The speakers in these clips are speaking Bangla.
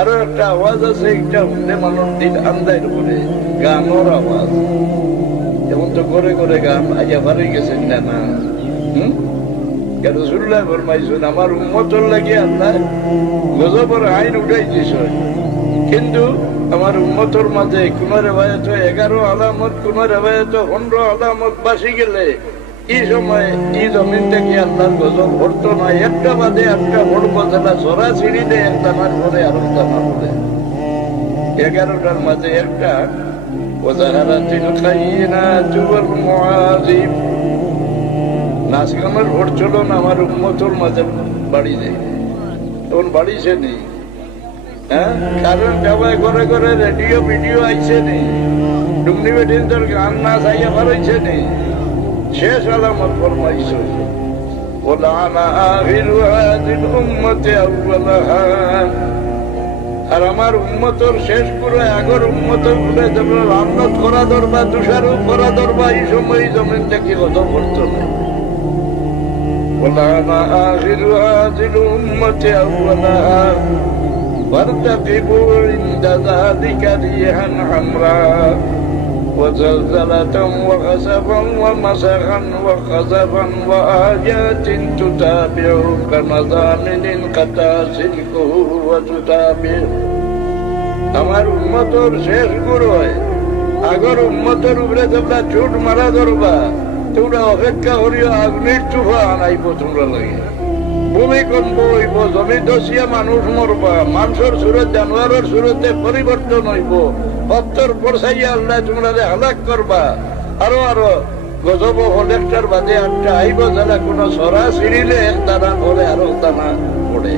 আরো একটা আওয়াজ আছে, একটা শুনলে মানুষ দিন আন্দায় করে গানোর আওয়াজ। যেমন তো করে করে গান আইয়া বাড়ি গেছেন না না রসুল্লাহ ফরমাইছেন আমার উম্মতর লাগিয়ে আল্লাহ গজবের আইন উঠাই দিছ, কিন্তু আমার উম্মতর মাঝে কোন রেবায়ত 11 আলামত, কোন রেবায়ত 15 আলামত বাসি গেলে এই সময় এই জমিন থেকে আল্লাহর গজব ভরতো না। একটা বাদে একটা বড় কথা সরা ছিঁড়ি দেয়, একটানার পরে আরো টানা পড়ে। 11টার মাঝে একটা নাচ গানের ভোট চলো না আমার উম্মতর মাঝে বাড়ি যায়, তখন বাড়িছে নেই। হ্যাঁ, কারণ সবাই ঘরে ঘরে রেডিও ভিডিও আইছে নেই, ডুমনি বেটিন তোর গান নাচ আইয়া বাড়াইছে নেই। শেষ আলামত ফরমাইছে আর আমার উম্মতর শেষ করে আগর উম্মতর করে রান্নত করা দরবা, তুষারোপ করা দরবা, এই সময় জমিন থেকে কত করতো না। آخر هذه الأمة أولها وارتقبوا عند ذلك ريحا حمراء وزلزلة وخسفا ومسخا وخسفا وآيات تتابع كمزامن قد تسلكه وتتابع আমার উম্মতর শেষ গুরু হয় আগর উম্মতের উপরে তোমরা চোট মারা ধরবা, তোমরা অপেক্ষা করিও আগুনের তুফান আইব তোমরা লাগে, ভূমিকম্প হইব, জমি দশিয়া মানুষ মরবা, মানুষের সুরত জানোয়ারের সুরতে পরিবর্তন হইব, পত্তর পরসাইয়া আল্লাহ তোমরা হালাক করবা। আরো আরো গজব হলেকটার বাদে একটা আইব, যারা কোনো সরা ছিঁড়িলে এক দানা পরে আরো দানা পড়ে।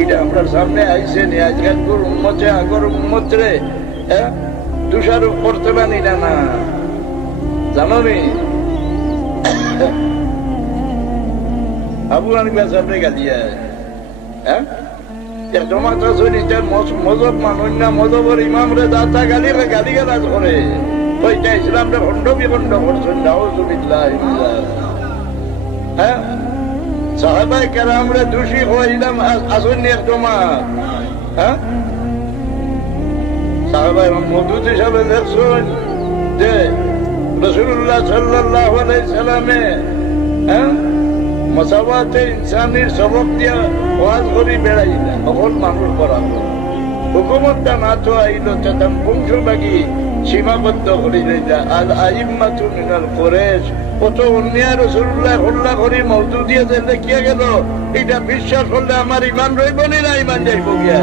এটা আমরা সামনে আইসে নি। আজকাল উম্মতে আগর উম্মত রে তুষারোপ করতে পারি না না, জানো নি? আবু হানিফা সাহেবরে গালিয়া জমাত মজব মানুষ না, মজবের ইমাম রে দাতা গালি গালাজ করে ওইটা ইসলাম রে খন্ড বিখন্ড করছেন। হ্যাঁ, সাহাবায়ে কেরাম রে দোষী হইলাম আসেননি এক জমাত। হ্যাঁ, সাহাবায়ে মওদুদ হিসাবে দেখছেন যে রাসূলুল্লাহ সাল্লাল্লাহু আলাইহি সাল্লামে মাসাওয়াতে ইনসানির সবক দিয়া ওয়াজ করি বেড়াইলা, তখন মানুষ করাবো হুকুমতটা না তো আইল তেতাম বংশ লাগি সীমাবদ্ধ করি যাইতা। আল আইম্মাতু মিনাল কুরাইশ কত অন্যায় রাসূলুল্লাহ হল্লা করি মওদুদিয়া দিলে কি গেল, এটা বিশ্বাস করলে আমার ইমান রইব না, ইমান যাইব গিয়া।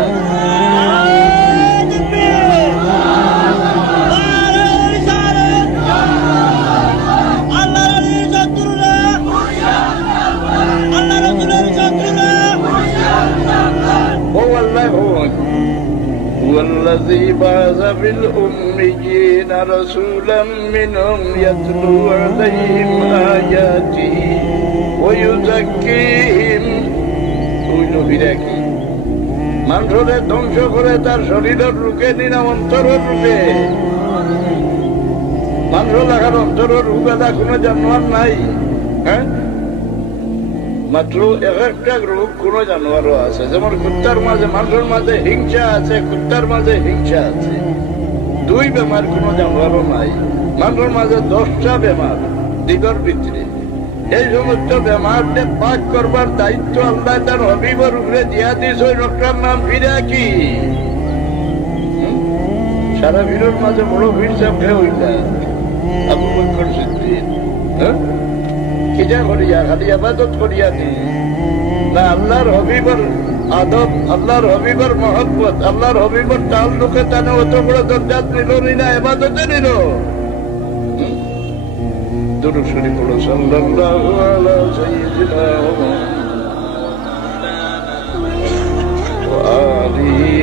والذي بعث في الأميين رسولا منهم يتلو عليهم آياته ويزكيهم মানুষের ধ্বংস করে তার শরীরের রূপে নিনা অন্তরের রূপে। মানুষ লাগার অন্তরের রূপে কোনো জানোয়ার নাই। হ্যাঁ, মাত্র একটা রূপ কোন জানোয়ারও আছে, যেমন কুত্তার মাঝে মানুষের মাঝে হিংসা আছে, কুত্তার মাঝে হিংসা আছে। দুই বেমার কোন জানোয়ারও নাই। মানুষের মাঝে 10টা বেমার দিগর ভিতরে। এই সমস্ত বেমারকে পাক করবার দায়িত্ব আল্লাহ তার হবিবর উপরে দিয়া দিস। ওই লোকটার নাম ফিরাকি। সারা ভিড়ের মাঝে বড় ভিড় চাপে হইলা আবু বকর সিদ্দিক। কিটা করিয়া খালি আবাদত করিয়া নি না, আল্লাহর হবিবর আদব, আল্লাহর হবিবর মহব্বত, আল্লাহর হবিবর তাল্লুকে তানে অত বড় দরজাত নিল না, ইবাদতে নিল। দুরূদ শরীফ পড়ো, সাল্লাল্লাহু আলা সাইয়্যিদিনা ওয়া আলিহি